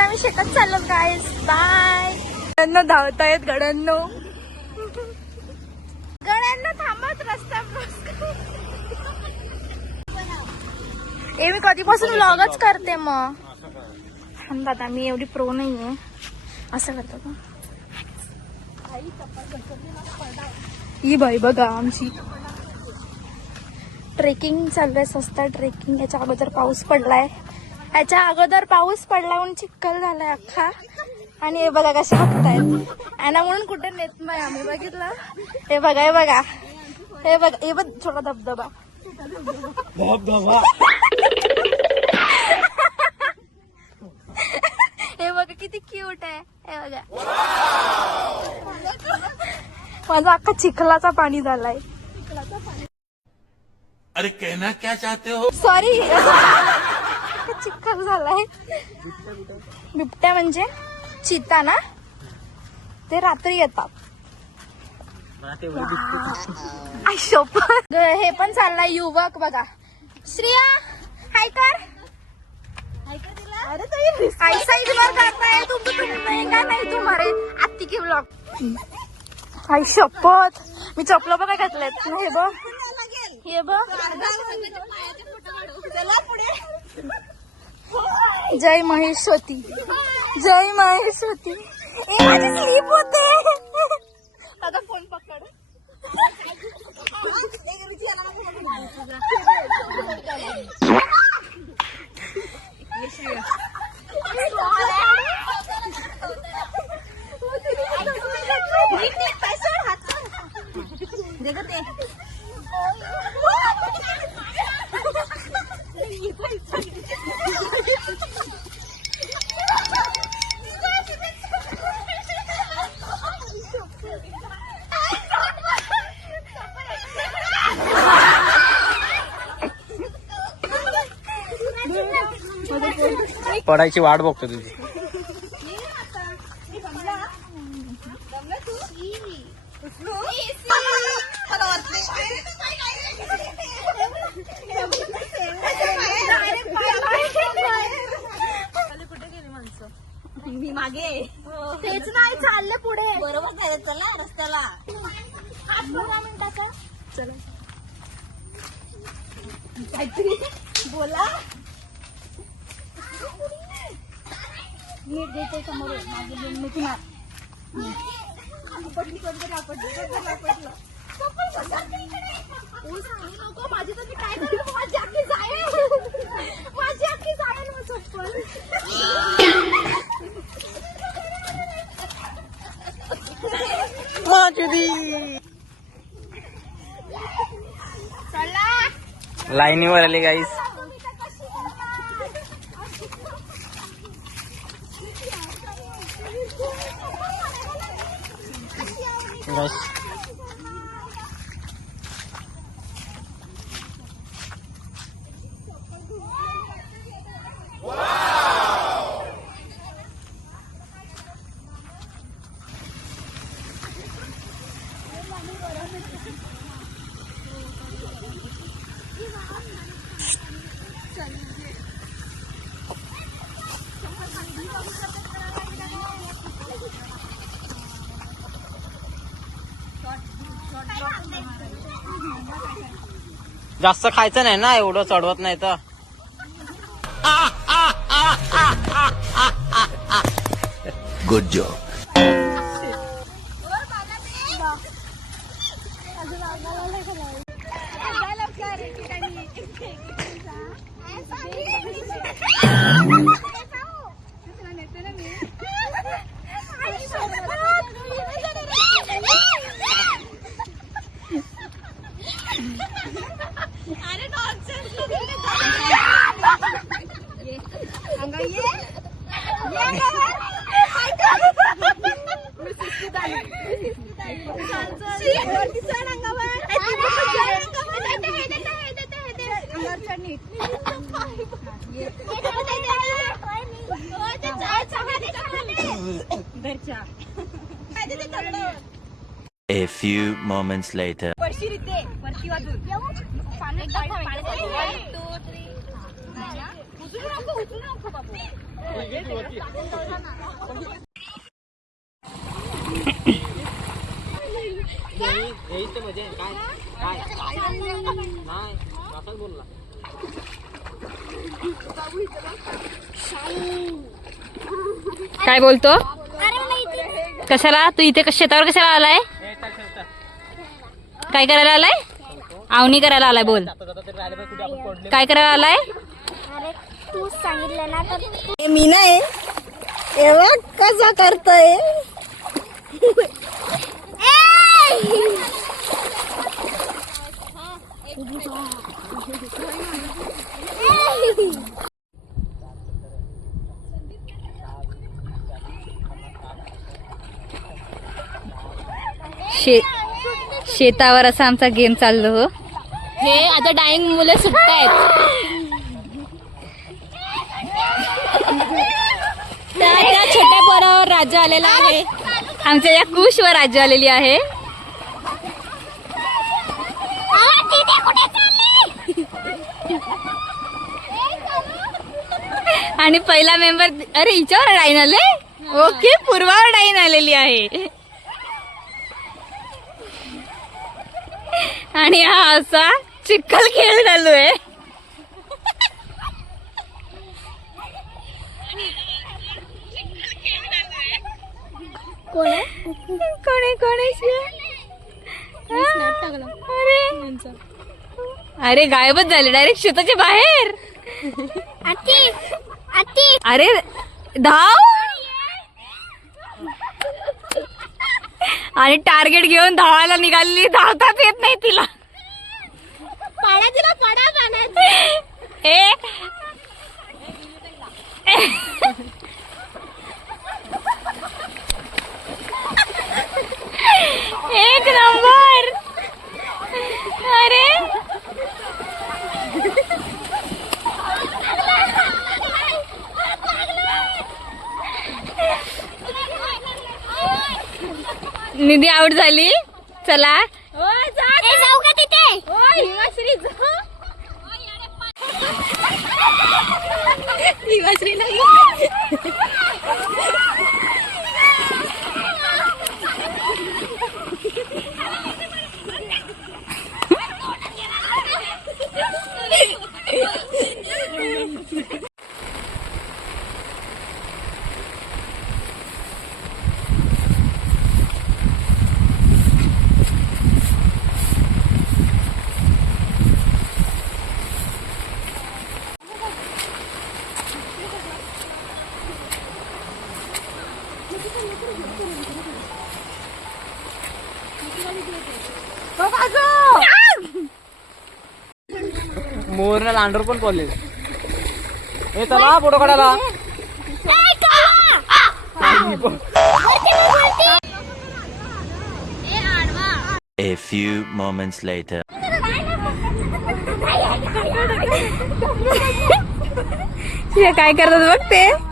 आता आम्ही शेतात चाललो गाईस. बाय. गड्यांनो धावतायत. गड्यांनो थांबत रस्ता मी कधीपासून व्लॉगच करते. मग दादा मी एवढी प्रो नाहीये. असं करतो का ही बाई बघा आमची ट्रेकिंग चालू आहे. सस्ता ट्रेकिंग. याच्या अगोदर पाऊस पडलाय. म्हणून चिखल झालाय अख्खा. आणि हे बघा कसे बघतायत. आणि म्हणून कुठे नेत नाही आम्ही. बघितलं हे बघा हे बघा हे बघा. हे बघ छोटा धबधबा. हे बघा किती क्यूट आहे. हे बघा माझा अख्खा चिखलाचा पाणी झालाय. अरे कहना क्या चाहते हो. सॉरी चिखल झालाय. बिबट्या म्हणजे चिता ना. ते रात्री येतात. हे पण चाललाय युवक बघा. श्रिया हाय कर. ऐसा इग्नोर करता है तुम तो महंगा नहीं तुम्हारे आत्ती के ब्लॉग. आई शपथ मी चपला बघा घातल्यात. हे बघ हे बघ. जय महेश्वती. जय महेश्वती. माझी स्लीप होते. आता फोन पकड. पडायची वाट बघतो तुझी. मी मागे तेच नाही चाललं पुढे. बरोबर चला रस्त्याला. 15 मिनिटाचा चला काहीतरी बोला. नीट देते समोर मागे मिठी मार. आपटली कधी आपटलं. नको माझी तर मी काय करू. माझी अख्खी जाईल मग चप्पल. लाईनीवर आली गाईस. जास्त खायचं नाही ना. एवढं चढवत नाही तर. Good job. A few moments later. काय बोलतो? कशाला तू इथे शेतावर कशाला आलाय? काय करायला आलाय? आवनी करायला आलाय. बोल काय करायला आलाय? तू सांगितलं ना तर मी नाही एवढा कसा करतोय. शेतावर असा आमचा गेम चाललो हो. हे आता डायिंग मुलं सुटतायत. त्या छोट्या पोरावर राज्य आलेला आहे. आमच्या या कुशवर राज्य आलेली आहे. आणि पहिला मेंबर अरे हिच्यावर डाईन आले. ओके पूर्वावर डाईन आलेली आहे. आणि हा असा चिखल खेळ चालू आहे. अरे गायबच झाले डायरेक्ट शेताच्या बाहेर. अरे धाव आणि टार्गेट घेऊन धावायला निघाली. धावताच येत नाही तिला. एक नंबर. अरे निधी आउट झाली. चला जाऊ का तिथे. मोरला लांडर पण पडले. हे चला फोटो काढायला. A few moments later. काय करतात बघ ते.